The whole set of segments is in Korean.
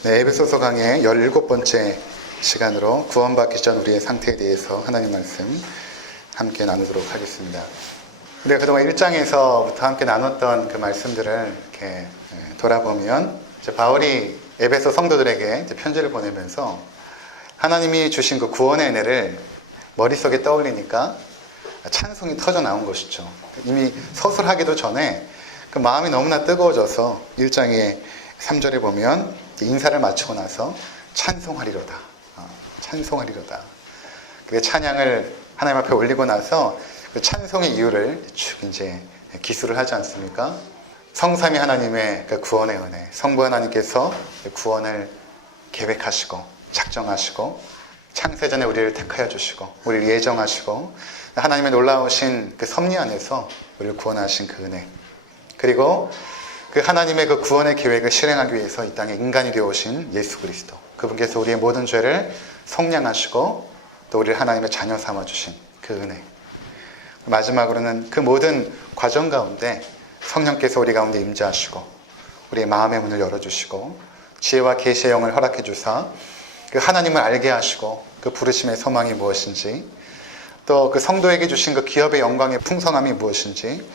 네, 에베소서 강의 17번째 시간으로 구원받기 전 우리의 상태에 대해서 하나님 말씀 함께 나누도록 하겠습니다. 우리가 그동안 1장에서부터 함께 나눴던 그 말씀들을 이렇게 돌아보면 바울이 에베소 성도들에게 편지를 보내면서 하나님이 주신 그 구원의 은혜를 머릿속에 떠올리니까 찬송이 터져 나온 것이죠. 이미 서술하기도 전에 그 마음이 너무나 뜨거워져서 1장의 3절에 보면 인사를 마치고 나서 찬송하리로다. 찬송하리로다. 그 찬양을 하나님 앞에 올리고 나서 그 찬송의 이유를 쭉 이제 기술을 하지 않습니까? 성삼위 하나님의 그 구원의 은혜, 성부 하나님께서 구원을 계획하시고 작정하시고 창세전에 우리를 택하여 주시고 우리를 예정하시고 하나님의 놀라우신 그 섭리 안에서 우리를 구원하신 그 은혜, 그리고 그 하나님의 그 구원의 계획을 실행하기 위해서 이 땅에 인간이 되어 오신 예수 그리스도, 그분께서 우리의 모든 죄를 속량하시고 또 우리를 하나님의 자녀 삼아주신 그 은혜, 마지막으로는 그 모든 과정 가운데 성령께서 우리 가운데 임재하시고 우리의 마음의 문을 열어주시고 지혜와 계시의 영을 허락해 주사 그 하나님을 알게 하시고 그 부르심의 소망이 무엇인지, 또 그 성도에게 주신 그 기업의 영광의 풍성함이 무엇인지,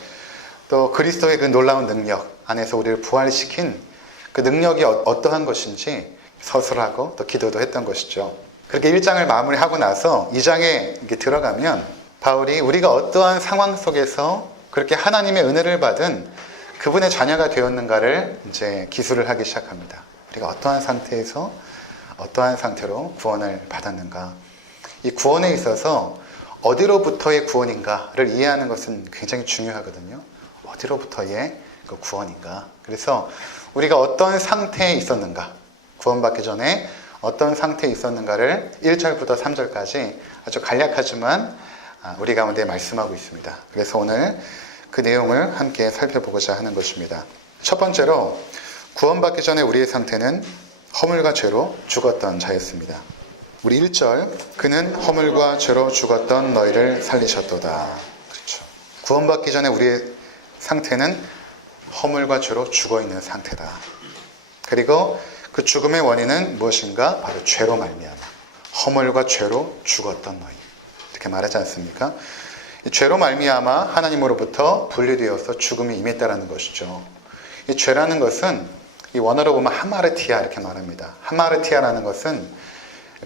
또 그리스도의 그 놀라운 능력 안에서 우리를 부활시킨 그 능력이 어떠한 것인지 서술하고 또 기도도 했던 것이죠. 그렇게 1장을 마무리하고 나서 2장에 이렇게 들어가면 바울이 우리가 어떠한 상황 속에서 그렇게 하나님의 은혜를 받은 그분의 자녀가 되었는가를 이제 기술을 하기 시작합니다. 우리가 어떠한 상태에서 어떠한 상태로 구원을 받았는가, 이 구원에 있어서 어디로부터의 구원인가를 이해하는 것은 굉장히 중요하거든요. 어디로부터의 그 구원인가. 그래서 우리가 어떤 상태에 있었는가, 구원받기 전에 어떤 상태에 있었는가를 1절부터 3절까지 아주 간략하지만 우리 가운데 말씀하고 있습니다. 그래서 오늘 그 내용을 함께 살펴보고자 하는 것입니다. 첫 번째로, 구원받기 전에 우리의 상태는 허물과 죄로 죽었던 자였습니다. 우리 1절, 그는 허물과 죄로 죽었던 너희를 살리셨도다. 그렇죠. 구원받기 전에 우리의 상태는 허물과 죄로 죽어있는 상태다. 그리고 그 죽음의 원인은 무엇인가? 바로 죄로 말미암아 허물과 죄로 죽었던 너희, 이렇게 말하지 않습니까? 이 죄로 말미암아 하나님으로부터 분리되어서 죽음이 임했다라는 것이죠. 이 죄라는 것은 이 원어로 보면 하마르티아 이렇게 말합니다. 하마르티아라는 것은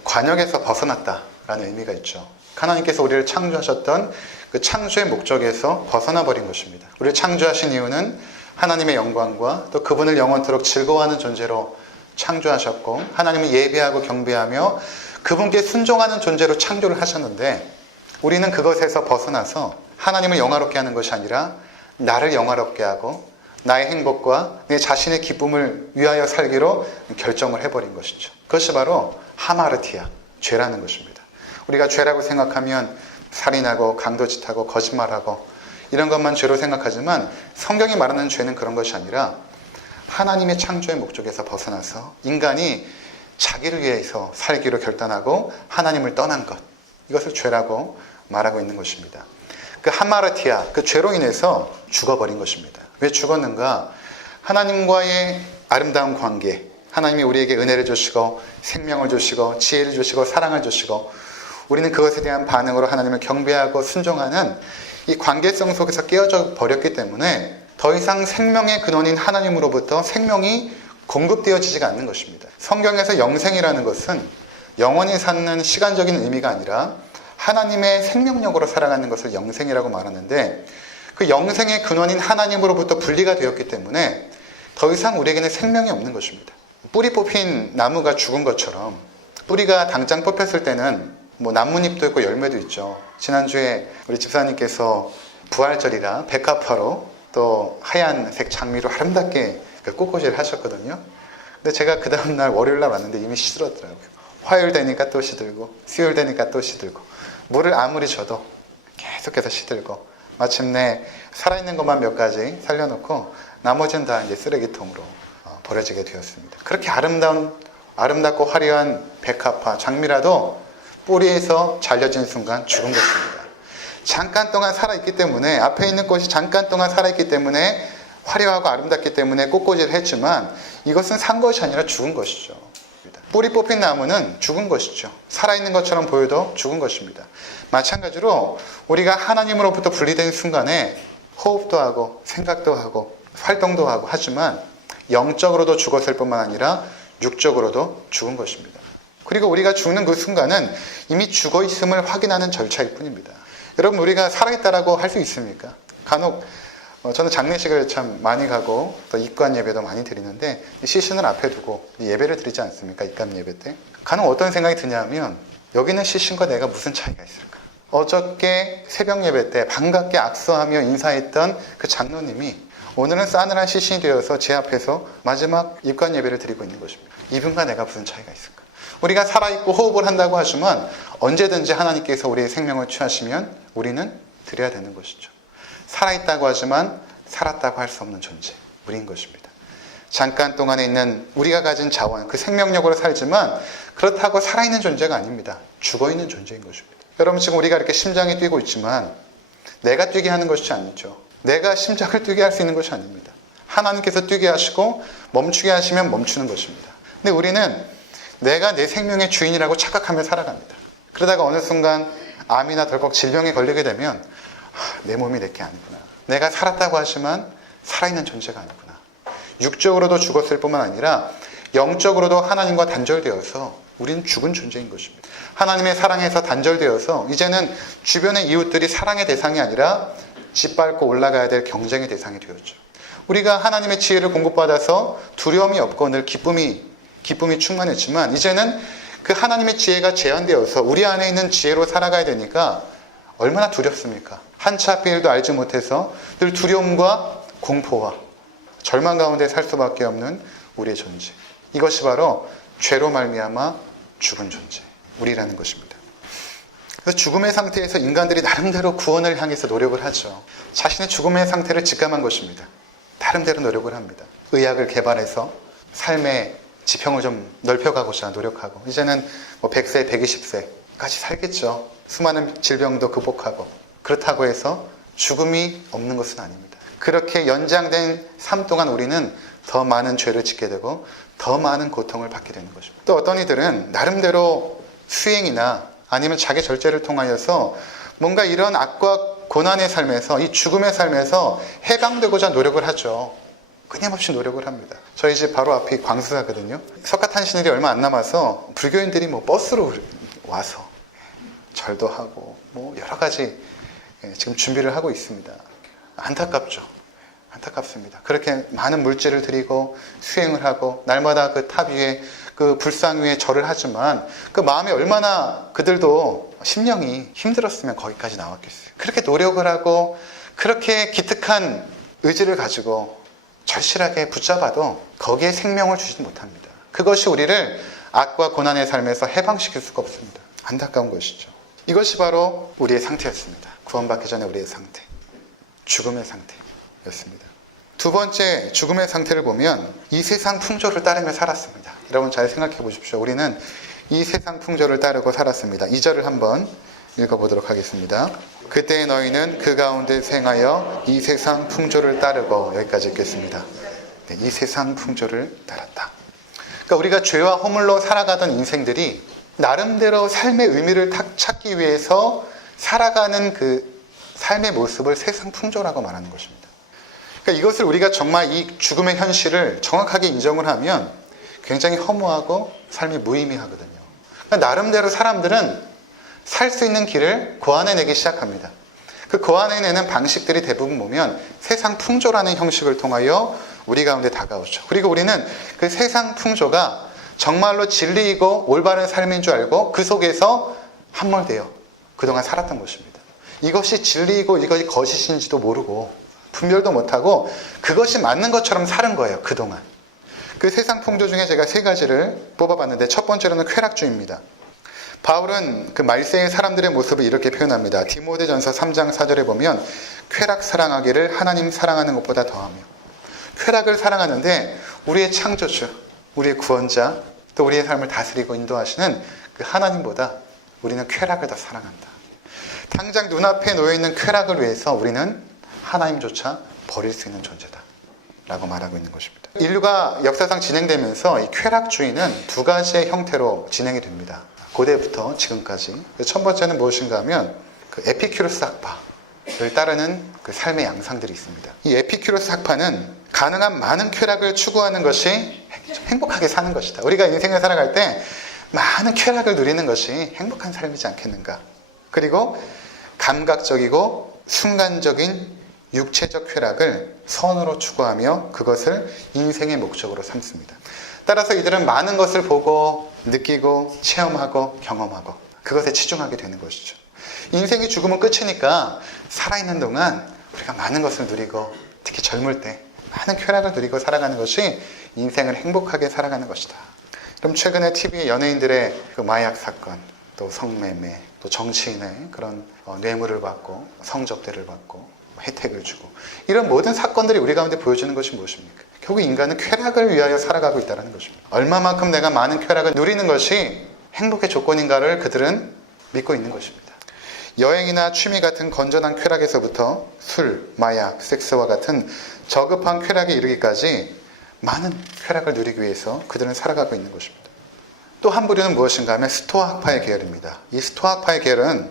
관역에서 벗어났다라는 의미가 있죠. 하나님께서 우리를 창조하셨던 그 창조의 목적에서 벗어나 버린 것입니다. 우리를 창조하신 이유는 하나님의 영광과 또 그분을 영원토록 즐거워하는 존재로 창조하셨고 하나님을 예배하고 경배하며 그분께 순종하는 존재로 창조를 하셨는데, 우리는 그것에서 벗어나서 하나님을 영화롭게 하는 것이 아니라 나를 영화롭게 하고 나의 행복과 내 자신의 기쁨을 위하여 살기로 결정을 해버린 것이죠. 그것이 바로 하마르티아, 죄라는 것입니다. 우리가 죄라고 생각하면 살인하고 강도짓하고 거짓말하고 이런 것만 죄로 생각하지만 성경이 말하는 죄는 그런 것이 아니라 하나님의 창조의 목적에서 벗어나서 인간이 자기를 위해서 살기로 결단하고 하나님을 떠난 것, 이것을 죄라고 말하고 있는 것입니다. 그 하마르티아, 그 죄로 인해서 죽어버린 것입니다. 왜 죽었는가? 하나님과의 아름다운 관계, 하나님이 우리에게 은혜를 주시고 생명을 주시고 지혜를 주시고 사랑을 주시고 우리는 그것에 대한 반응으로 하나님을 경배하고 순종하는 이 관계성 속에서 깨어져 버렸기 때문에 더 이상 생명의 근원인 하나님으로부터 생명이 공급되어지지가 않는 것입니다. 성경에서 영생이라는 것은 영원히 사는 시간적인 의미가 아니라 하나님의 생명력으로 살아가는 것을 영생이라고 말하는데, 그 영생의 근원인 하나님으로부터 분리가 되었기 때문에 더 이상 우리에게는 생명이 없는 것입니다. 뿌리 뽑힌 나무가 죽은 것처럼, 뿌리가 당장 뽑혔을 때는 나뭇잎도 있고 열매도 있죠. 지난주에 우리 집사님께서 부활절이라 백합화로 또 하얀색 장미로 아름답게 꽃꽂이를 하셨거든요. 근데 제가 그 다음날 월요일날 왔는데 이미 시들었더라고요. 화요일 되니까 또 시들고 수요일 되니까 또 시들고 물을 아무리 줘도 계속해서 시들고 마침내 살아있는 것만 몇 가지 살려놓고 나머지는 다 이제 쓰레기통으로 버려지게 되었습니다. 그렇게 아름답고 화려한 백합화 장미라도 뿌리에서 잘려진 순간 죽은 것입니다. 잠깐 동안 살아있기 때문에, 앞에 있는 꽃이 잠깐 동안 살아있기 때문에 화려하고 아름답기 때문에 꽃꽂이를 했지만 이것은 산 것이 아니라 죽은 것이죠. 뿌리 뽑힌 나무는 죽은 것이죠. 살아있는 것처럼 보여도 죽은 것입니다. 마찬가지로 우리가 하나님으로부터 분리된 순간에 호흡도 하고 생각도 하고 활동도 하고 하지만 영적으로도 죽었을 뿐만 아니라 육적으로도 죽은 것입니다. 그리고 우리가 죽는 그 순간은 이미 죽어 있음을 확인하는 절차일 뿐입니다. 여러분, 우리가 살아있다라고 할 수 있습니까? 간혹 저는 장례식을 참 많이 가고 또 입관 예배도 많이 드리는데 시신을 앞에 두고 예배를 드리지 않습니까? 입관 예배 때. 간혹 어떤 생각이 드냐면 여기는 시신과 내가 무슨 차이가 있을까? 어저께 새벽 예배 때 반갑게 악수하며 인사했던 그 장로님이 오늘은 싸늘한 시신이 되어서 제 앞에서 마지막 입관 예배를 드리고 있는 것입니다. 이분과 내가 무슨 차이가 있을까? 우리가 살아있고 호흡을 한다고 하지만 언제든지 하나님께서 우리의 생명을 취하시면 우리는 드려야 되는 것이죠. 살아있다고 하지만 살았다고 할 수 없는 존재, 우리인 것입니다. 잠깐 동안에 있는 우리가 가진 자원, 그 생명력으로 살지만 그렇다고 살아있는 존재가 아닙니다. 죽어있는 존재인 것입니다. 여러분, 지금 우리가 이렇게 심장이 뛰고 있지만 내가 뛰게 하는 것이 아니죠. 내가 심장을 뛰게 할 수 있는 것이 아닙니다. 하나님께서 뛰게 하시고 멈추게 하시면 멈추는 것입니다. 근데 우리는 내가 내 생명의 주인이라고 착각하며 살아갑니다. 그러다가 어느 순간 암이나 덜컥 질병에 걸리게 되면 내 몸이 내게 아니구나. 내가 살았다고 하지만 살아있는 존재가 아니구나. 육적으로도 죽었을 뿐만 아니라 영적으로도 하나님과 단절되어서 우리는 죽은 존재인 것입니다. 하나님의 사랑에서 단절되어서 이제는 주변의 이웃들이 사랑의 대상이 아니라 짓밟고 올라가야 될 경쟁의 대상이 되었죠. 우리가 하나님의 지혜를 공급받아서 두려움이 없고 늘 기쁨이 충만했지만 이제는 그 하나님의 지혜가 제한되어서 우리 안에 있는 지혜로 살아가야 되니까 얼마나 두렵습니까? 한치 앞의 일도 알지 못해서 늘 두려움과 공포와 절망 가운데 살 수밖에 없는 우리의 존재. 이것이 바로 죄로 말미암아 죽은 존재, 우리라는 것입니다. 그래서 죽음의 상태에서 인간들이 나름대로 구원을 향해서 노력을 하죠. 자신의 죽음의 상태를 직감한 것입니다. 나름대로 노력을 합니다. 의학을 개발해서 삶의 지평을 좀 넓혀가고자 노력하고 이제는 100세, 120세까지 살겠죠. 수많은 질병도 극복하고 그렇다고 해서 죽음이 없는 것은 아닙니다. 그렇게 연장된 삶 동안 우리는 더 많은 죄를 짓게 되고 더 많은 고통을 받게 되는 것입니다. 또 어떤 이들은 나름대로 수행이나 아니면 자기 절제를 통하여서 뭔가 이런 악과 고난의 삶에서 이 죽음의 삶에서 해방되고자 노력을 하죠. 끊임없이 노력을 합니다. 저희 집 바로 앞이 광수사거든요. 석가탄신일이 얼마 안 남아서 불교인들이 버스로 와서 절도 하고 여러 가지 지금 준비를 하고 있습니다. 안타깝죠. 안타깝습니다. 그렇게 많은 물질을 드리고 수행을 하고 날마다 그 탑 위에 그 불상 위에 절을 하지만 그 마음이 얼마나 그들도 심령이 힘들었으면 거기까지 나왔겠어요. 그렇게 노력을 하고 그렇게 기특한 의지를 가지고 절실하게 붙잡아도 거기에 생명을 주지 못합니다. 그것이 우리를 악과 고난의 삶에서 해방시킬 수가 없습니다. 안타까운 것이죠. 이것이 바로 우리의 상태였습니다. 구원받기 전에 우리의 상태, 죽음의 상태였습니다. 두 번째 죽음의 상태를 보면 이 세상 풍조를 따르며 살았습니다. 여러분 잘 생각해 보십시오. 우리는 이 세상 풍조를 따르고 살았습니다. 2절을 한번 읽어보도록 하겠습니다. 그때 너희는 그 가운데 생하여 이 세상 풍조를 따르고, 여기까지 읽겠습니다. 네, 이 세상 풍조를 따랐다. 그러니까 우리가 죄와 허물로 살아가던 인생들이 나름대로 삶의 의미를 찾기 위해서 살아가는 그 삶의 모습을 세상 풍조라고 말하는 것입니다. 그러니까 이것을 우리가 정말 이 죽음의 현실을 정확하게 인정을 하면 굉장히 허무하고 삶이 무의미하거든요. 그러니까 나름대로 사람들은 살 수 있는 길을 고안해내기 시작합니다. 그 고안해내는 방식들이 대부분 보면 세상 풍조라는 형식을 통하여 우리 가운데 다가오죠. 그리고 우리는 그 세상 풍조가 정말로 진리이고 올바른 삶인 줄 알고 그 속에서 함몰되어 그동안 살았던 것입니다. 이것이 진리이고 이것이 거짓인지도 모르고 분별도 못하고 그것이 맞는 것처럼 사는 거예요. 그동안. 그 세상 풍조 중에 제가 3가지를 뽑아봤는데 첫 번째로는 쾌락주의입니다. 바울은 그 말세의 사람들의 모습을 이렇게 표현합니다. 디모데전서 3장 4절에 보면 쾌락 사랑하기를 하나님 사랑하는 것보다 더하며, 쾌락을 사랑하는데 우리의 창조주, 우리의 구원자, 또 우리의 삶을 다스리고 인도하시는 그 하나님보다 우리는 쾌락을 더 사랑한다. 당장 눈앞에 놓여있는 쾌락을 위해서 우리는 하나님조차 버릴 수 있는 존재다. 라고 말하고 있는 것입니다. 인류가 역사상 진행되면서 이 쾌락주의는 두 가지의 형태로 진행이 됩니다. 고대부터 지금까지. 첫 번째는 무엇인가 하면 그 에피큐로스 학파를 따르는 그 삶의 양상들이 있습니다. 이 에피큐로스 학파는 가능한 많은 쾌락을 추구하는 것이 행복하게 사는 것이다. 우리가 인생을 살아갈 때 많은 쾌락을 누리는 것이 행복한 삶이지 않겠는가. 그리고 감각적이고 순간적인 육체적 쾌락을 선으로 추구하며 그것을 인생의 목적으로 삼습니다. 따라서 이들은 많은 것을 보고 느끼고 체험하고 경험하고 그것에 치중하게 되는 것이죠. 인생이 죽으면 끝이니까 살아있는 동안 우리가 많은 것을 누리고 특히 젊을 때 많은 쾌락을 누리고 살아가는 것이 인생을 행복하게 살아가는 것이다. 그럼 최근에 TV에 연예인들의 그 마약 사건, 또 성매매, 또 정치인의 그런 뇌물을 받고 성접대를 받고 혜택을 주고 이런 모든 사건들이 우리 가운데 보여주는 것이 무엇입니까? 결국 인간은 쾌락을 위하여 살아가고 있다는 것입니다. 얼마만큼 내가 많은 쾌락을 누리는 것이 행복의 조건인가를 그들은 믿고 있는 것입니다. 여행이나 취미 같은 건전한 쾌락에서부터 술, 마약, 섹스와 같은 저급한 쾌락에 이르기까지 많은 쾌락을 누리기 위해서 그들은 살아가고 있는 것입니다. 또 한 부류는 무엇인가 하면 스토아 학파의 계열입니다. 이 스토아 학파의 계열은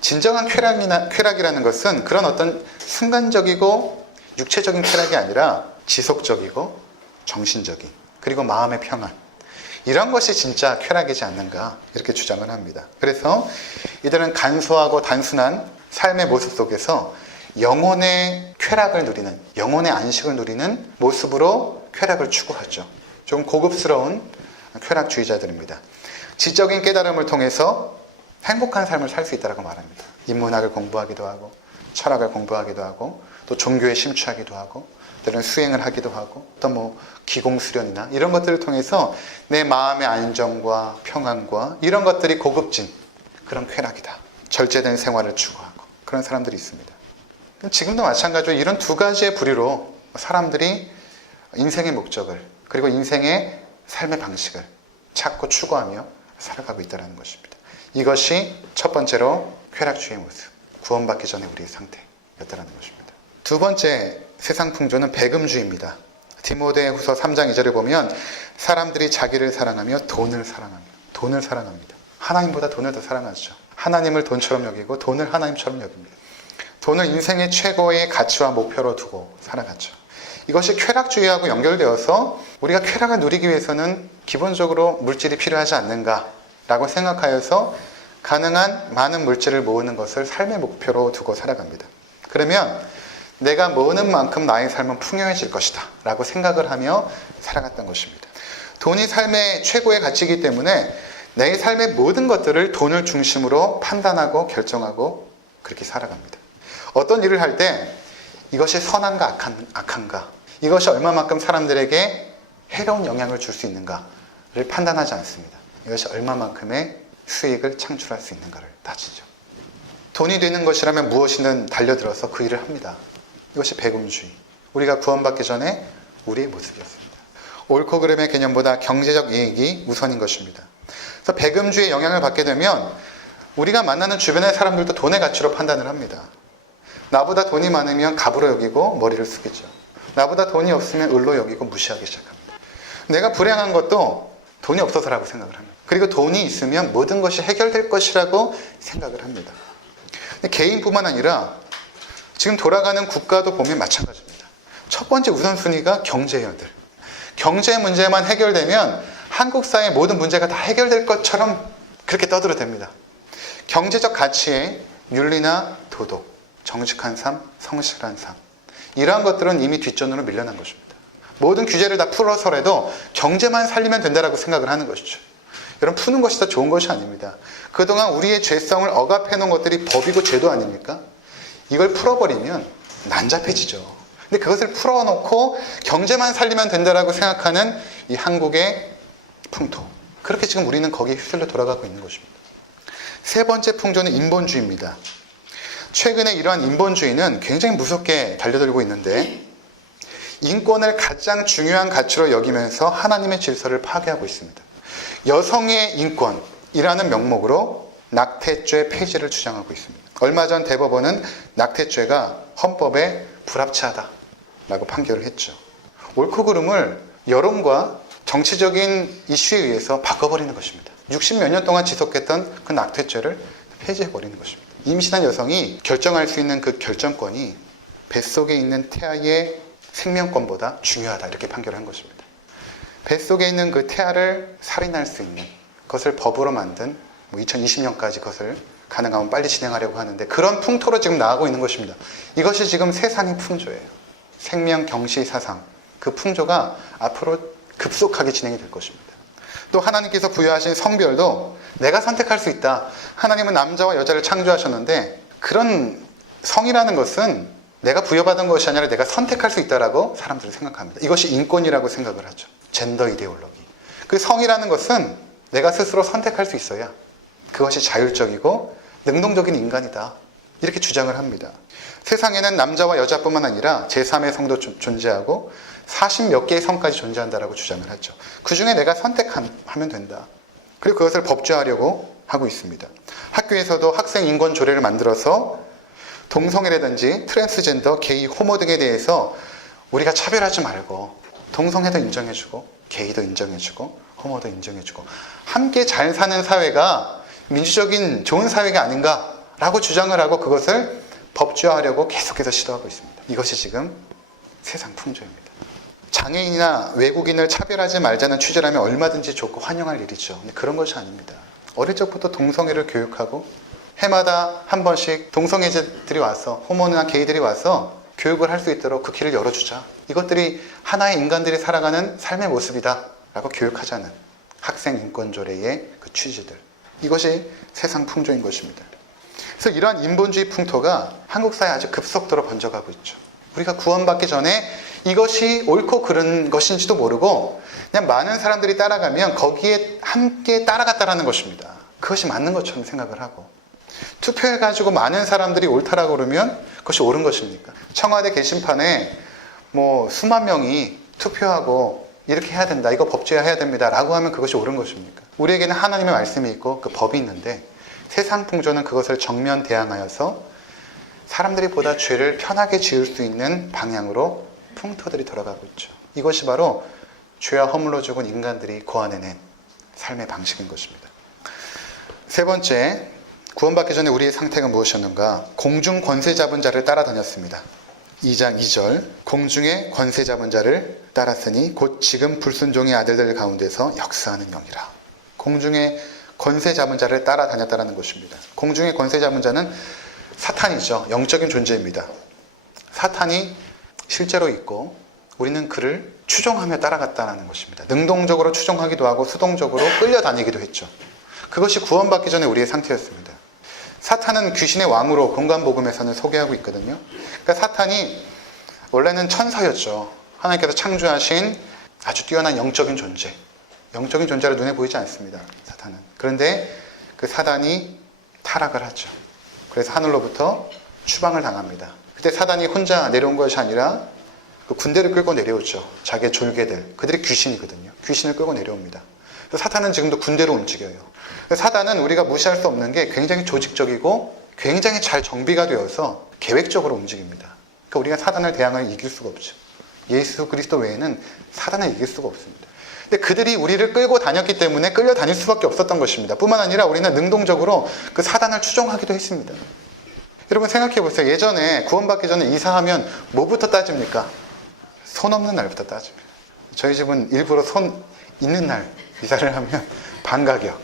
진정한 쾌락이라는 것은 그런 어떤 순간적이고 육체적인 쾌락이 아니라 지속적이고 정신적인 그리고 마음의 평안 이런 것이 진짜 쾌락이지 않는가 이렇게 주장을 합니다. 그래서 이들은 간소하고 단순한 삶의 모습 속에서 영혼의 쾌락을 누리는 영혼의 안식을 누리는 모습으로 쾌락을 추구하죠. 좀 고급스러운 쾌락주의자들입니다. 지적인 깨달음을 통해서 행복한 삶을 살 수 있다고 말합니다. 인문학을 공부하기도 하고 철학을 공부하기도 하고 또 종교에 심취하기도 하고 때로는 수행을 하기도 하고 또 기공수련이나 이런 것들을 통해서 내 마음의 안정과 평안과 이런 것들이 고급진 그런 쾌락이다. 절제된 생활을 추구하고 그런 사람들이 있습니다. 지금도 마찬가지로 이런 두 가지의 부류로 사람들이 인생의 목적을 그리고 인생의 삶의 방식을 찾고 추구하며 살아가고 있다는 것입니다. 이것이 첫 번째로 쾌락주의의 모습, 구원받기 전에 우리의 상태였다는 것입니다. 두 번째 세상 풍조는 배금주의입니다. 디모데후서 3장 2절에 보면 사람들이 자기를 사랑하며 돈을 사랑합니다. 하나님보다 돈을 더 사랑하죠. 하나님을 돈처럼 여기고 돈을 하나님처럼 여깁니다. 돈을 인생의 최고의 가치와 목표로 두고 살아가죠. 이것이 쾌락주의하고 연결되어서 우리가 쾌락을 누리기 위해서는 기본적으로 물질이 필요하지 않는가라고 생각하여서 가능한 많은 물질을 모으는 것을 삶의 목표로 두고 살아갑니다. 그러면 내가 모으는 만큼 나의 삶은 풍요해질 것이다 라고 생각을 하며 살아갔던 것입니다. 돈이 삶의 최고의 가치이기 때문에 내 삶의 모든 것들을 돈을 중심으로 판단하고 결정하고 그렇게 살아갑니다. 어떤 일을 할 때 이것이 선한가 악한가 이것이 얼마만큼 사람들에게 해로운 영향을 줄 수 있는가를 판단하지 않습니다. 이것이 얼마만큼의 수익을 창출할 수 있는가를 따지죠. 돈이 되는 것이라면 무엇이든 달려들어서 그 일을 합니다. 이것이 배금주의. 우리가 구원받기 전에 우리의 모습이었습니다. 옳고 그름의 개념보다 경제적 이익이 우선인 것입니다. 그래서 배금주의의 영향을 받게 되면 우리가 만나는 주변의 사람들도 돈의 가치로 판단을 합니다. 나보다 돈이 많으면 갑으로 여기고 머리를 숙이죠. 나보다 돈이 없으면 을로 여기고 무시하기 시작합니다. 내가 불행한 것도 돈이 없어서라고 생각을 합니다. 그리고 돈이 있으면 모든 것이 해결될 것이라고 생각을 합니다. 개인뿐만 아니라 지금 돌아가는 국가도 보면 마찬가지입니다. 첫 번째 우선순위가 경제예요. 경제 문제만 해결되면 한국 사회의 모든 문제가 다 해결될 것처럼 그렇게 떠들어댑니다. 경제적 가치에 윤리나 도덕, 정직한 삶, 성실한 삶 이러한 것들은 이미 뒷전으로 밀려난 것입니다. 모든 규제를 다 풀어서라도 경제만 살리면 된다고 생각을 하는 것이죠. 여러분, 푸는 것이 더 좋은 것이 아닙니다. 그동안 우리의 죄성을 억압해 놓은 것들이 법이고 죄도 아닙니까? 이걸 풀어버리면 난잡해지죠. 근데 그것을 풀어놓고 경제만 살리면 된다고 생각하는 이 한국의 풍토. 그렇게 지금 우리는 거기에 휩쓸려 돌아가고 있는 것입니다. 세 번째 풍조는 인본주의입니다. 최근에 이러한 인본주의는 굉장히 무섭게 달려들고 있는데 인권을 가장 중요한 가치로 여기면서 하나님의 질서를 파괴하고 있습니다. 여성의 인권이라는 명목으로 낙태죄 폐지를 주장하고 있습니다. 얼마 전 대법원은 낙태죄가 헌법에 불합치하다라고 판결을 했죠. 옳고 그름을 여론과 정치적인 이슈에 의해서 바꿔버리는 것입니다. 60몇 년 동안 지속했던 그 낙태죄를 폐지해버리는 것입니다. 임신한 여성이 결정할 수 있는 그 결정권이 뱃속에 있는 태아의 생명권보다 중요하다, 이렇게 판결한 것입니다. 뱃속에 있는 그 태아를 살인할 수 있는 것을 법으로 만든 2020년까지 그것을 가능하면 빨리 진행하려고 하는데, 그런 풍토로 지금 나아가고 있는 것입니다. 이것이 지금 세상의 풍조예요. 생명 경시 사상, 그 풍조가 앞으로 급속하게 진행이 될 것입니다. 또 하나님께서 부여하신 성별도 내가 선택할 수 있다. 하나님은 남자와 여자를 창조하셨는데, 그런 성이라는 것은 내가 부여받은 것이 아니라 내가 선택할 수 있다라고 사람들은 생각합니다. 이것이 인권이라고 생각을 하죠. 젠더 이데올로기. 그 성이라는 것은 내가 스스로 선택할 수 있어야 그것이 자율적이고 능동적인 인간이다, 이렇게 주장을 합니다. 세상에는 남자와 여자뿐만 아니라 제3의 성도 존재하고 40몇 개의 성까지 존재한다라고 주장을 하죠. 그 중에 내가 선택하면 된다. 그리고 그것을 법제화하려고 하고 있습니다. 학교에서도 학생 인권 조례를 만들어서 동성애라든지 트랜스젠더, 게이, 호모 등에 대해서 우리가 차별하지 말고 동성애도 인정해주고 게이도 인정해주고 호모도 인정해주고 함께 잘 사는 사회가 민주적인 좋은 사회가 아닌가라고 주장을 하고 그것을 법제화하려고 계속해서 시도하고 있습니다. 이것이 지금 세상 풍조입니다. 장애인이나 외국인을 차별하지 말자는 취지라면 얼마든지 좋고 환영할 일이죠. 근데 그런 것이 아닙니다. 어릴 적부터 동성애를 교육하고 해마다 한 번씩 동성애자들이 와서, 호모나 게이들이 와서 교육을 할 수 있도록 그 길을 열어주자. 이것들이 하나의 인간들이 살아가는 삶의 모습이다 라고 교육하자는 학생 인권조례의 그 취지들, 이것이 세상 풍조인 것입니다. 그래서 이러한 인본주의 풍토가 한국 사회에 아주 급속도로 번져가고 있죠. 우리가 구원받기 전에 이것이 옳고 그른 것인지도 모르고 그냥 많은 사람들이 따라가면 거기에 함께 따라갔다라는 것입니다. 그것이 맞는 것처럼 생각을 하고, 투표해가지고 많은 사람들이 옳다라고 그러면 그것이 옳은 것입니까? 청와대 게시판에 수만 명이 투표하고 이렇게 해야 된다, 이거 법제화해야 됩니다 라고 하면 그것이 옳은 것입니까? 우리에게는 하나님의 말씀이 있고 그 법이 있는데, 세상 풍조는 그것을 정면 대항하여서 사람들이 보다 죄를 편하게 지을 수 있는 방향으로 풍토들이 돌아가고 있죠. 이것이 바로 죄와 허물로 죽은 인간들이 고안해낸 삶의 방식인 것입니다. 세 번째, 구원받기 전에 우리의 상태가 무엇이었는가? 공중 권세 잡은 자를 따라다녔습니다. 2장 2절, 공중의 권세 잡은 자를 따랐으니 곧 지금 불순종의 아들들 가운데서 역사하는 영이라. 공중의 권세 잡은 자를 따라다녔다는 것입니다. 공중의 권세 잡은 자는 사탄이죠. 영적인 존재입니다. 사탄이 실제로 있고 우리는 그를 추종하며 따라갔다는 것입니다. 능동적으로 추종하기도 하고 수동적으로 끌려다니기도 했죠. 그것이 구원받기 전에 우리의 상태였습니다. 사탄은 귀신의 왕으로 공간복음에서는 소개하고 있거든요. 그러니까 사탄이 원래는 천사였죠. 하나님께서 창조하신 아주 뛰어난 영적인 존재. 영적인 존재로 눈에 보이지 않습니다, 사탄은. 그런데 그 사단이 타락을 하죠. 그래서 하늘로부터 추방을 당합니다. 그때 사단이 혼자 내려온 것이 아니라 그 군대를 끌고 내려오죠. 자기의 졸개들, 그들이 귀신이거든요. 귀신을 끌고 내려옵니다. 사탄은 지금도 군대로 움직여요. 사단은 우리가 무시할 수 없는 게 굉장히 조직적이고 굉장히 잘 정비가 되어서 계획적으로 움직입니다. 그러니까 우리가 사단을 대항하여 이길 수가 없죠. 예수 그리스도 외에는 사단을 이길 수가 없습니다. 근데 그들이 우리를 끌고 다녔기 때문에 끌려다닐 수밖에 없었던 것입니다. 뿐만 아니라 우리는 능동적으로 그 사단을 추종하기도 했습니다. 여러분 생각해 보세요. 예전에 구원받기 전에 이사하면 뭐부터 따집니까? 손 없는 날부터 따집니다. 저희 집은 일부러 손 있는 날 이사를 하면 반가격.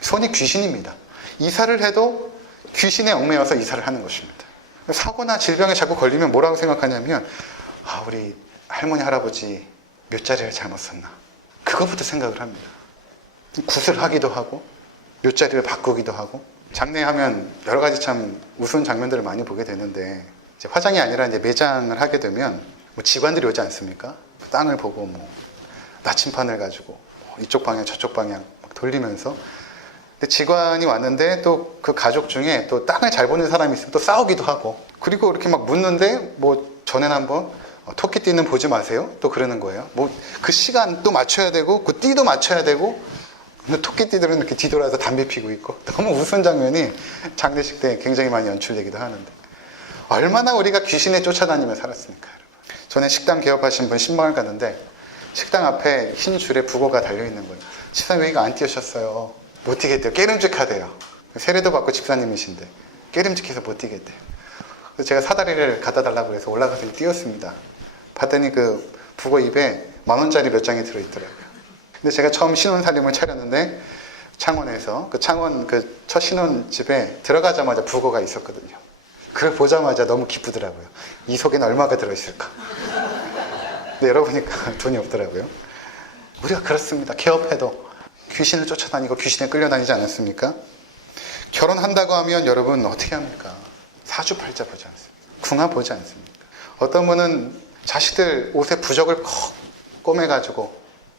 손이 귀신입니다. 이사를 해도 귀신에 얽매여서 이사를 하는 것입니다. 사고나 질병에 자꾸 걸리면 뭐라고 생각하냐면, 우리 할머니 할아버지 몇 자리를 잘못 썼나, 그것부터 생각을 합니다. 굿을 하기도 하고 몇 자리를 바꾸기도 하고, 장례하면 여러 가지 참 우스운 장면들을 많이 보게 되는데, 이제 화장이 아니라 이제 매장을 하게 되면 직원들이 오지 않습니까? 땅을 보고 나침판을 가지고 이쪽 방향 저쪽 방향 막 돌리면서, 근데 직원이 왔는데 또 그 가족 중에 또 땅을 잘 보는 사람이 있으면 또 싸우기도 하고, 그리고 이렇게 막 묻는데 전에는 한번 토끼띠는 보지 마세요 또 그러는 거예요. 그 시간도 맞춰야 되고 그 띠도 맞춰야 되고, 근데 토끼띠들은 이렇게 뒤돌아서 담배 피고 있고, 너무 우스운 장면이 장례식 때 굉장히 많이 연출되기도 하는데, 얼마나 우리가 귀신에 쫓아다니며 살았습니까, 여러분. 전에 식당 개업하신 분 신방을 갔는데 식당 앞에 흰 줄에 북어가 달려있는 거예요. 집사님 왜 이거 안 띄우셨어요? 못 뛰겠대요. 깨름직하대요. 세례도 받고 집사님이신데 깨름직해서 못 뛰겠대요. 그래서 제가 사다리를 갖다 달라고 해서 올라가서 띄웠습니다. 봤더니 그 북어 입에 10,000원짜리 몇 장이 들어있더라고요. 근데 제가 처음 신혼살림을 차렸는데 창원에서 그 창원 그 첫 신혼집에 들어가자마자 북어가 있었거든요. 그걸 보자마자 너무 기쁘더라고요. 이 속에는 얼마가 들어있을까? 근데 열어보니까 돈이 없더라고요. 우리가 그렇습니다. 개업해도 귀신을 쫓아다니고 귀신에 끌려다니지 않았습니까? 결혼한다고 하면 여러분 어떻게 합니까? 사주팔자 보지 않습니까? 궁합 보지 않습니까? 어떤 분은 자식들 옷에 부적을 콕 꼬매가지고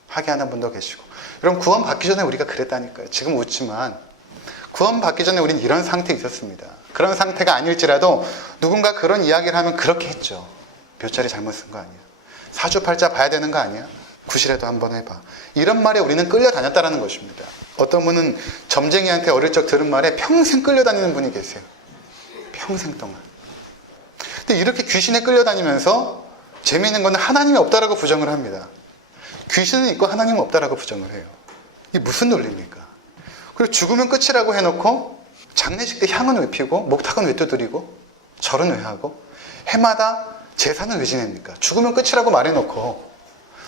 하게 하는 분도 계시고. 여러분 구원 받기 전에 우리가 그랬다니까요. 지금 웃지만 구원 받기 전에 우린 이런 상태에 있었습니다. 그런 상태가 아닐지라도 누군가 그런 이야기를 하면 그렇게 했죠. 몇 자리 잘못 쓴 거 아니야? 사주팔자 봐야 되는 거 아니야? 구실에도 한번 해봐. 이런 말에 우리는 끌려다녔다는 것입니다. 어떤 분은 점쟁이한테 어릴 적 들은 말에 평생 끌려다니는 분이 계세요. 평생 동안. 근데 이렇게 귀신에 끌려다니면서 재미있는 건 하나님이 없다라고 부정을 합니다. 귀신은 있고 하나님은 없다라고 부정을 해요. 이게 무슨 논리입니까? 그리고 죽으면 끝이라고 해놓고 장례식 때 향은 왜 피고 목탁은 왜 두드리고 절은 왜 하고 해마다 제사는 왜 지냅니까? 죽으면 끝이라고 말해놓고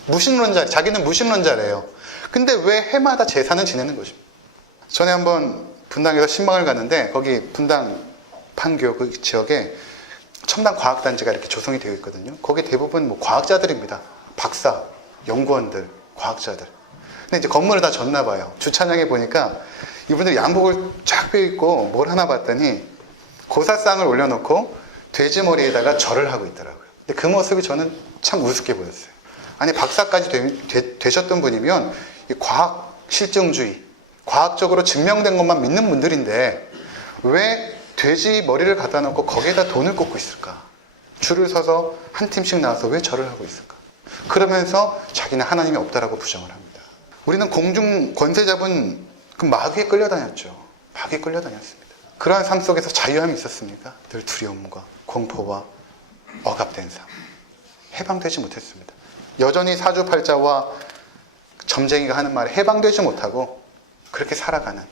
무신론자, 자기는 무신론자래요. 근데 왜 해마다 제사는 지내는 것입니까? 전에 한번 분당에서 신방을 갔는데 거기 분당 판교 그 지역에 첨단 과학단지가 이렇게 조성이 되어 있거든요. 거기 대부분 뭐 과학자들입니다. 박사, 연구원들, 과학자들. 근데 이제 건물을 다 졌나 봐요. 주차장에 보니까 이분들이 양복을 쫙 빼입고 뭘 하나 봤더니 고사상을 올려놓고 돼지 머리에다가 절을 하고 있더라고요. 근데 그 모습이 저는 참 우습게 보였어요. 아니 박사까지 되셨던 분이면 이 과학 실증주의, 과학적으로 증명된 것만 믿는 분들인데 왜 돼지 머리를 갖다 놓고 거기에다 돈을 꽂고 있을까? 줄을 서서 한 팀씩 나와서 왜 절을 하고 있을까? 그러면서 자기는 하나님이 없다라고 부정을 합니다. 우리는 공중 권세 잡은 그 마귀에 끌려다녔죠. 마귀에 끌려다녔습니다. 그러한 삶 속에서 자유함이 있었습니까? 늘 두려움과 공포와 억압된 삶. 해방되지 못했습니다. 여전히 사주팔자와 점쟁이가 하는 말에 해방되지 못하고 그렇게 살아가는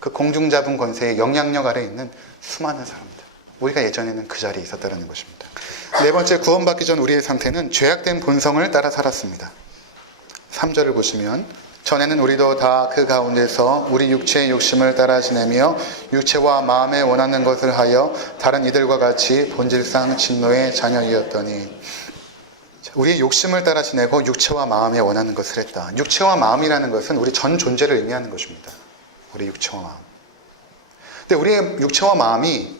그 공중 잡은 권세의 영향력 아래에 있는 수많은 사람들. 우리가 예전에는 그 자리에 있었다는 것입니다. 네 번째, 구원받기 전 우리의 상태는 죄악된 본성을 따라 살았습니다. 3절을 보시면 전에는 우리도 다 그 가운데서 우리 육체의 욕심을 따라 지내며 육체와 마음에 원하는 것을 하여 다른 이들과 같이 본질상 진노의 자녀이었더니 우리의 욕심을 따라 지내고 육체와 마음에 원하는 것을 했다. 육체와 마음이라는 것은 우리 전 존재를 의미하는 것입니다. 우리 육체와 마음. 근데 우리의 육체와 마음이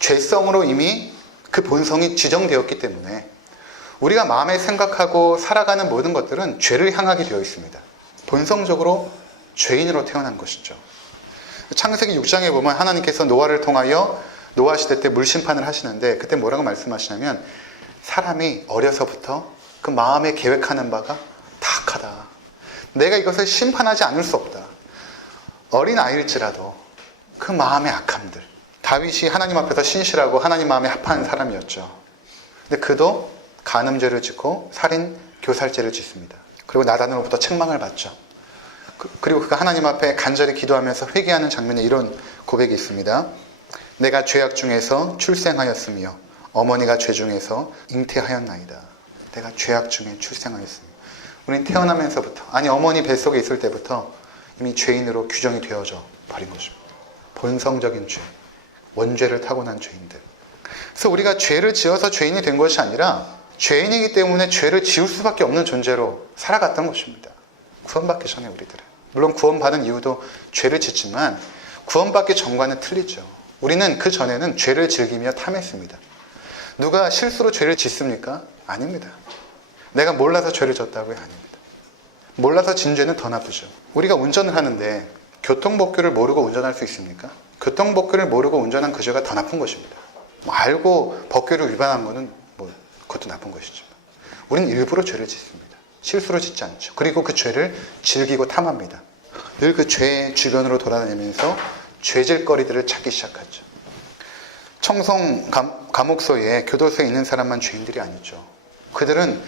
죄성으로 이미 그 본성이 지정되었기 때문에 우리가 마음에 생각하고 살아가는 모든 것들은 죄를 향하게 되어 있습니다. 본성적으로 죄인으로 태어난 것이죠. 창세기 6장에 보면 하나님께서 노아를 통하여 노아 시대 때 물심판을 하시는데 그때 뭐라고 말씀하시냐면 사람이 어려서부터 그 마음에 계획하는 바가 타악하다. 내가 이것을 심판하지 않을 수 없다. 어린 아이일지라도 그 마음의 악함들. 다윗이 하나님 앞에서 신실하고 하나님 마음에 합한 사람이었죠. 근데 그도 간음죄를 짓고 살인, 교살죄를 짓습니다. 그리고 나단으로부터 책망을 받죠. 그리고 그가 하나님 앞에 간절히 기도하면서 회개하는 장면에 이런 고백이 있습니다. 내가 죄악 중에서 출생하였으며 어머니가 죄 중에서 잉태하였나이다. 내가 죄악 중에 출생하였으며. 우리는 태어나면서부터, 아니 어머니 뱃속에 있을 때부터 이미 죄인으로 규정이 되어져 버린 것입니다. 본성적인 죄, 원죄를 타고난 죄인들. 그래서 우리가 죄를 지어서 죄인이 된 것이 아니라 죄인이기 때문에 죄를 지을 수밖에 없는 존재로 살아갔던 것입니다. 구원받기 전에 우리들은. 물론 구원받은 이유도 죄를 짓지만 구원받기 전과는 틀리죠. 우리는 그 전에는 죄를 즐기며 탐했습니다. 누가 실수로 죄를 짓습니까? 아닙니다. 내가 몰라서 죄를 졌다고요? 아닙니다. 몰라서 진 죄는 더 나쁘죠. 우리가 운전을 하는데 교통법규를 모르고 운전할 수 있습니까? 교통법규를 모르고 운전한 그 죄가 더 나쁜 것입니다. 알고 법규를 위반한 거는 그것도 나쁜 것이죠. 우리는 일부러 죄를 짓습니다. 실수로 짓지 않죠. 그리고 그 죄를 즐기고 탐합니다. 늘 그 죄의 주변으로 돌아다니면서 죄질거리들을 찾기 시작하죠. 청송 감옥소에 교도소에 있는 사람만 죄인들이 아니죠. 그들은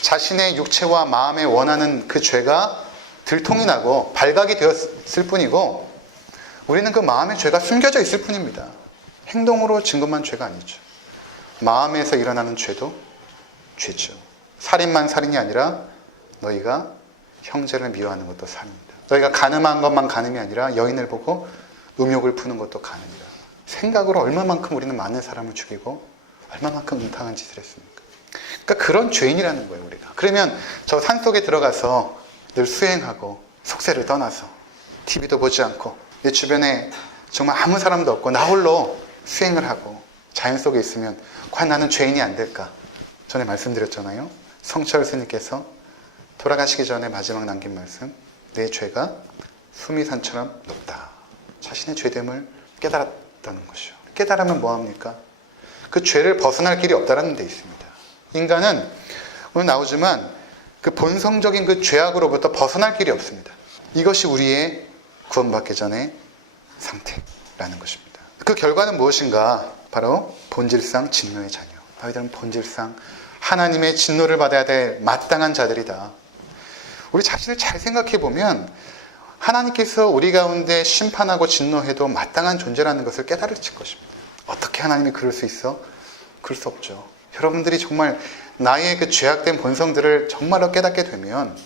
자신의 육체와 마음에 원하는 그 죄가 들통이 나고 발각이 되었을 뿐이고, 우리는 그 마음의 죄가 숨겨져 있을 뿐입니다. 행동으로 증거만 죄가 아니죠. 마음에서 일어나는 죄도 죄죠. 살인만 살인이 아니라 너희가 형제를 미워하는 것도 살인이다. 너희가 간음한 것만 간음이 아니라 여인을 보고 음욕을 푸는 것도 간음이다. 생각으로 얼마만큼 우리는 많은 사람을 죽이고 얼마만큼 음탕한 짓을 했습니까? 그러니까 그런 죄인이라는 거예요, 우리가. 그러면 저 산속에 들어가서 늘 수행하고 속세를 떠나서 TV도 보지 않고 내 주변에 정말 아무 사람도 없고 나 홀로 수행을 하고 자연 속에 있으면 과연 나는 죄인이 안 될까? 전에 말씀드렸잖아요. 성철 스님께서 돌아가시기 전에 마지막 남긴 말씀, 내 죄가 수미산처럼 높다. 자신의 죄됨을 깨달았다는 것이요. 깨달으면 뭐합니까? 그 죄를 벗어날 길이 없다는 데 있습니다. 인간은 오늘 나오지만 그 본성적인 그 죄악으로부터 벗어날 길이 없습니다. 이것이 우리의 구원받기 전의 상태라는 것입니다. 그 결과는 무엇인가? 바로 본질상 진노의 자녀. 너희들은 본질상 하나님의 진노를 받아야 될 마땅한 자들이다. 우리 자신을 잘 생각해 보면 하나님께서 우리 가운데 심판하고 진노해도 마땅한 존재라는 것을 깨달으실 것입니다. 어떻게 하나님이 그럴 수 있어? 그럴 수 없죠. 여러분들이 정말 나의 그 죄악된 본성들을 정말로 깨닫게 되면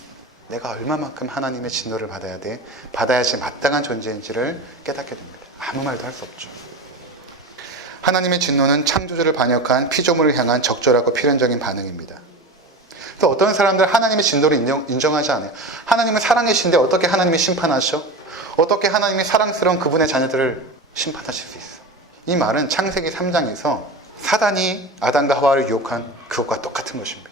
내가 얼마만큼 하나님의 진노를 받아야 돼, 받아야지 마땅한 존재인지를 깨닫게 됩니다. 아무 말도 할 수 없죠. 하나님의 진노는 창조주를 반역한 피조물을 향한 적절하고 필연적인 반응입니다. 또 어떤 사람들은 하나님의 진노를 인정하지 않아요. 하나님은 사랑이신데 어떻게 하나님이 심판하셔? 어떻게 하나님이 사랑스러운 그분의 자녀들을 심판하실 수 있어? 이 말은 창세기 3장에서 사단이 아담과 하와를 유혹한 그것과 똑같은 것입니다.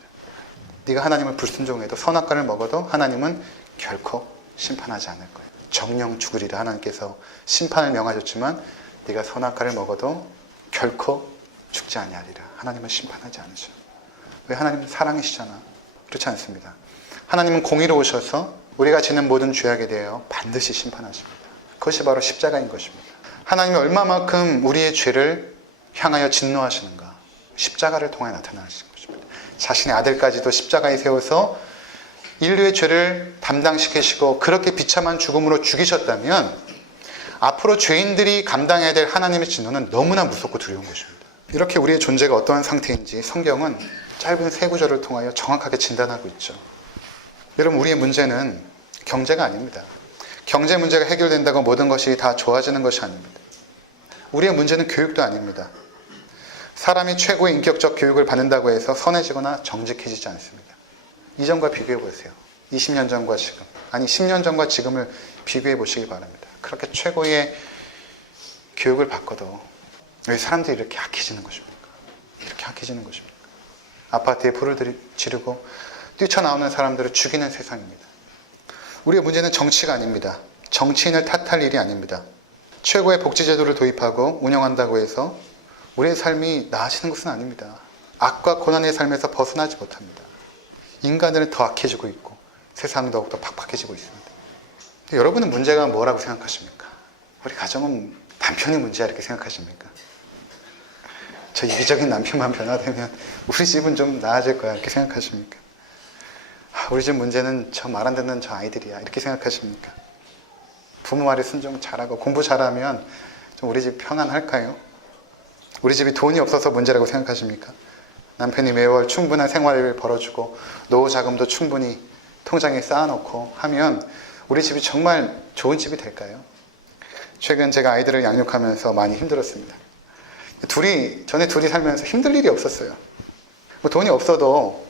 네가 하나님을 불순종해도 선악과를 먹어도 하나님은 결코 심판하지 않을 거예요. 정령 죽으리라 하나님께서 심판을 명하셨지만 네가 선악과를 먹어도 결코 죽지 아니하리라. 하나님은 심판하지 않으셔. 왜? 하나님은 사랑이시잖아. 그렇지 않습니다. 하나님은 공의로우셔서 우리가 지는 모든 죄악에 대하여 반드시 심판하십니다. 그것이 바로 십자가인 것입니다. 하나님이 얼마만큼 우리의 죄를 향하여 진노하시는가? 십자가를 통해 나타나시는 것입니다. 자신의 아들까지도 십자가에 세워서 인류의 죄를 담당시키시고 그렇게 비참한 죽음으로 죽이셨다면 앞으로 죄인들이 감당해야 될 하나님의 진노는 너무나 무섭고 두려운 것입니다. 이렇게 우리의 존재가 어떠한 상태인지 성경은 짧은 세 구절을 통하여 정확하게 진단하고 있죠. 여러분, 우리의 문제는 경제가 아닙니다. 경제 문제가 해결된다고 모든 것이 다 좋아지는 것이 아닙니다. 우리의 문제는 교육도 아닙니다. 사람이 최고의 인격적 교육을 받는다고 해서 선해지거나 정직해지지 않습니다. 이전과 비교해 보세요. 20년 전과 지금, 아니 10년 전과 지금을 비교해 보시기 바랍니다. 그렇게 최고의 교육을 받고도 왜 사람들이 이렇게 악해지는 것입니까? 이렇게 악해지는 것입니까? 아파트에 불을 지르고 뛰쳐나오는 사람들을 죽이는 세상입니다. 우리의 문제는 정치가 아닙니다. 정치인을 탓할 일이 아닙니다. 최고의 복지제도를 도입하고 운영한다고 해서 우리의 삶이 나아지는 것은 아닙니다. 악과 고난의 삶에서 벗어나지 못합니다. 인간들은 더 악해지고 있고 세상은 더욱더 팍팍해지고 있습니다. 근데 여러분은 문제가 뭐라고 생각하십니까? 우리 가정은 남편이 문제야 이렇게 생각하십니까? 저 이기적인 남편만 변화되면 우리 집은 좀 나아질 거야 이렇게 생각하십니까? 우리 집 문제는 저 말 안 듣는 저 아이들이야 이렇게 생각하십니까? 부모 말에 순종 잘하고 공부 잘하면 좀 우리 집 평안할까요? 우리 집이 돈이 없어서 문제라고 생각하십니까? 남편이 매월 충분한 생활비를 벌어주고 노후 자금도 충분히 통장에 쌓아놓고 하면 우리 집이 정말 좋은 집이 될까요? 최근 제가 아이들을 양육하면서 많이 힘들었습니다. 전에 둘이 살면서 힘들 일이 없었어요. 뭐 돈이 없어도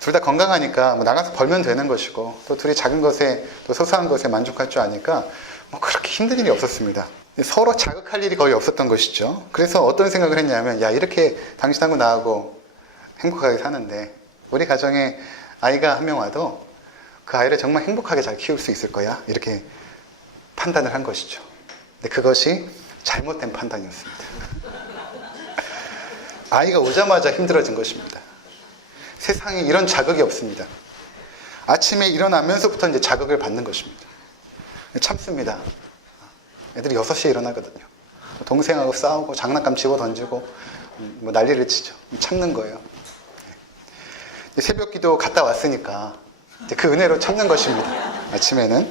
둘 다 건강하니까 뭐 나가서 벌면 되는 것이고 또 둘이 작은 것에 또 소소한 것에 만족할 줄 아니까 뭐 그렇게 힘든 일이 없었습니다. 서로 자극할 일이 거의 없었던 것이죠. 그래서 어떤 생각을 했냐면 야 이렇게 당신하고 나하고 행복하게 사는데 우리 가정에 아이가 한 명 와도 그 아이를 정말 행복하게 잘 키울 수 있을 거야 이렇게 판단을 한 것이죠. 근데 그것이 잘못된 판단이었습니다. 아이가 오자마자 힘들어진 것입니다. 세상에 이런 자극이 없습니다. 아침에 일어나면서부터 이제 자극을 받는 것입니다. 참습니다. 애들이 6시에 일어나거든요. 동생하고 싸우고 장난감 집어 던지고 뭐 난리를 치죠. 참는 거예요. 새벽 기도 갔다 왔으니까 이제 그 은혜로 참는 것입니다. 아침에는.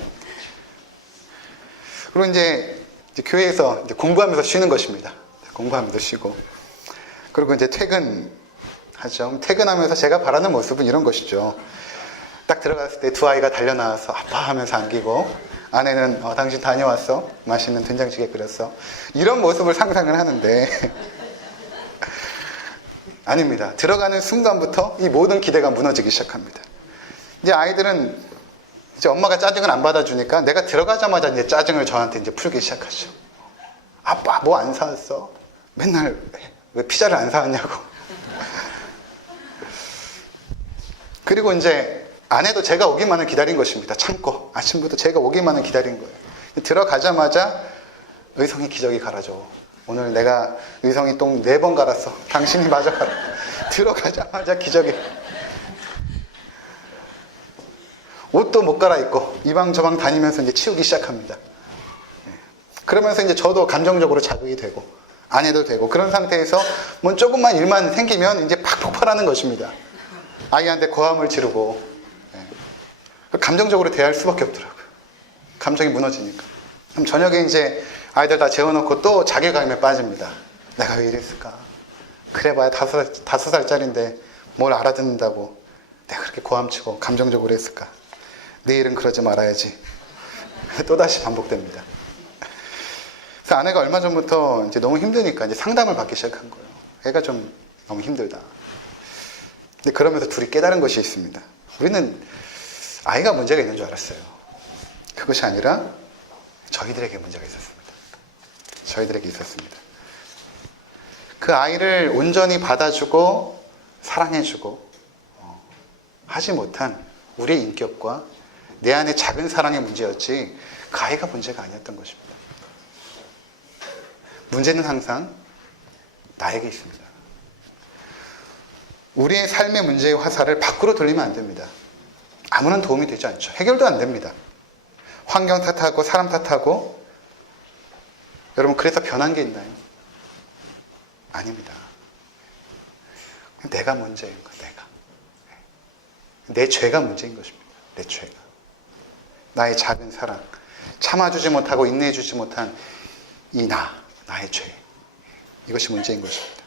그리고 이제 교회에서 이제 공부하면서 쉬는 것입니다. 공부하면서 쉬고. 그리고 이제 퇴근하죠. 퇴근하면서 제가 바라는 모습은 이런 것이죠. 딱 들어갔을 때 두 아이가 달려나와서 아빠 하면서 안기고, 아내는 당신 다녀왔어? 맛있는 된장찌개 끓였어? 이런 모습을 상상을 하는데 아닙니다. 들어가는 순간부터 이 모든 기대가 무너지기 시작합니다. 이제 아이들은 이제 엄마가 짜증을 안 받아주니까 내가 들어가자마자 이제 짜증을 저한테 이제 풀기 시작하죠. 아빠 뭐 안 사왔어? 맨날 왜 피자를 안 사왔냐고. 그리고 이제 아내도 제가 오기만을 기다린 것입니다. 참고 아침부터 제가 오기만을 기다린 거예요. 들어가자마자 의성이 기저귀 갈아줘. 오늘 내가 의성이 똥 4번 갈았어. 당신이 마저 갈아. 들어가자마자 기저귀. 옷도 못 갈아입고 이 방 저 방 다니면서 이제 치우기 시작합니다. 그러면서 이제 저도 감정적으로 자극이 되고 아내도 되고 그런 상태에서 뭐 조금만 일만 생기면 이제 팍 폭발하는 것입니다. 아이한테 고함을 지르고 감정적으로 대할 수밖에 없더라고요. 감정이 무너지니까. 그럼 저녁에 이제 아이들 다 재워놓고 또 자괴감에 빠집니다. 내가 왜 이랬을까? 그래봐야 5살짜리인데 뭘 알아듣는다고 내가 그렇게 고함치고 감정적으로 했을까? 내일은 그러지 말아야지. 또다시 반복됩니다. 그래서 아내가 얼마 전부터 이제 너무 힘드니까 이제 상담을 받기 시작한 거예요. 애가 좀 너무 힘들다. 근데 그러면서 둘이 깨달은 것이 있습니다. 우리는 아이가 문제가 있는 줄 알았어요. 그것이 아니라 저희들에게 문제가 있었습니다. 저희들에게 있었습니다. 그 아이를 온전히 받아주고 사랑해주고 하지 못한 우리의 인격과 내 안의 작은 사랑의 문제였지 그 아이가 문제가 아니었던 것입니다. 문제는 항상 나에게 있습니다. 우리의 삶의 문제의 화살을 밖으로 돌리면 안 됩니다. 아무런 도움이 되지 않죠. 해결도 안 됩니다. 환경 탓하고 사람 탓하고 여러분 그래서 변한 게 있나요? 아닙니다. 내가 문제인 거예요. 내가. 내 죄가 문제인 것입니다. 내 죄가. 나의 작은 사랑, 참아주지 못하고 인내해주지 못한 이 나의 죄. 이것이 문제인 것입니다.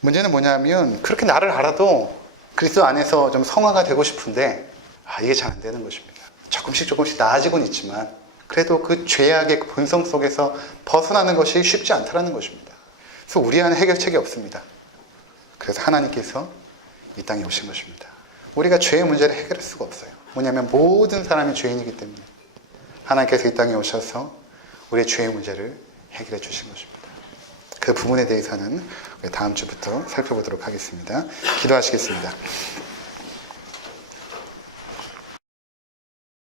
문제는 뭐냐면 그렇게 나를 알아도 그리스도 안에서 좀 성화가 되고 싶은데 이게 잘 안 되는 것입니다. 조금씩 나아지곤 있지만 그래도 그 죄악의 본성 속에서 벗어나는 것이 쉽지 않다는 것입니다. 그래서 우리 안에 해결책이 없습니다. 그래서 하나님께서 이 땅에 오신 것입니다. 우리가 죄의 문제를 해결할 수가 없어요. 뭐냐면 모든 사람이 죄인이기 때문에 하나님께서 이 땅에 오셔서 우리의 죄의 문제를 해결해 주신 것입니다. 그 부분에 대해서는 다음 주부터 살펴보도록 하겠습니다. 기도하시겠습니다.